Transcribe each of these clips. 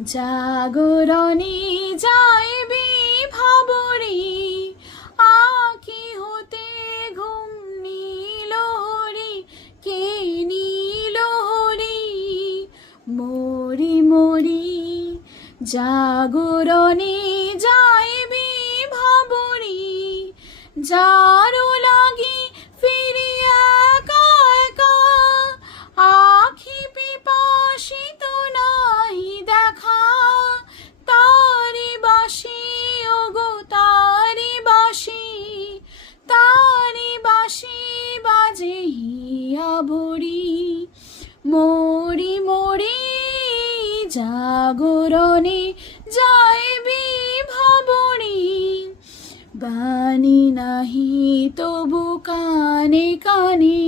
জাগরণে যাইবি ভাবরি, আঁকি হতে ঘুম নীল হরি, কে নীল হরি মরি মরি। জাগরণে যাইবি ভাবরি, যারো লাগি ফিরি একা একা, আখি পিপাসিত নাই দেখা, তারি বাসি ওগো তারি বাসি, তারি বাসি বাজে হিয়া ভরি মরি মরি। জাগরণে যাইবি ভাবরি, বাণী নাহি তবু কানে কানে,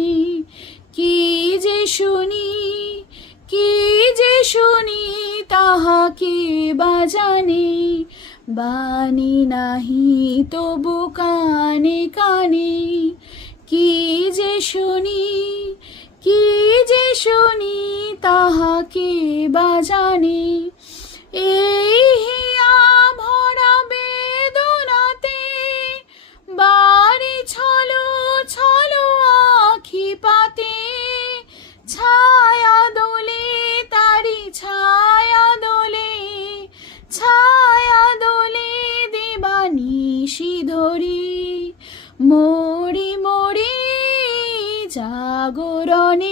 কি যে শুনি কি যে শুনি তাহাকে বাজানে। বাণী নাহি তবু কানে কানে, কি যে শুনি কি যে শুনি তাহাকে বাজানে। এই হিয়া ভরা বেদনাতে, বাড়ি ছলো ছলো আখি পাতে, ছায়া দোলে তারি ছায়া দোলে, ছায়া দোলে দেবানিশি ধরি মরি মরি। জাগরণে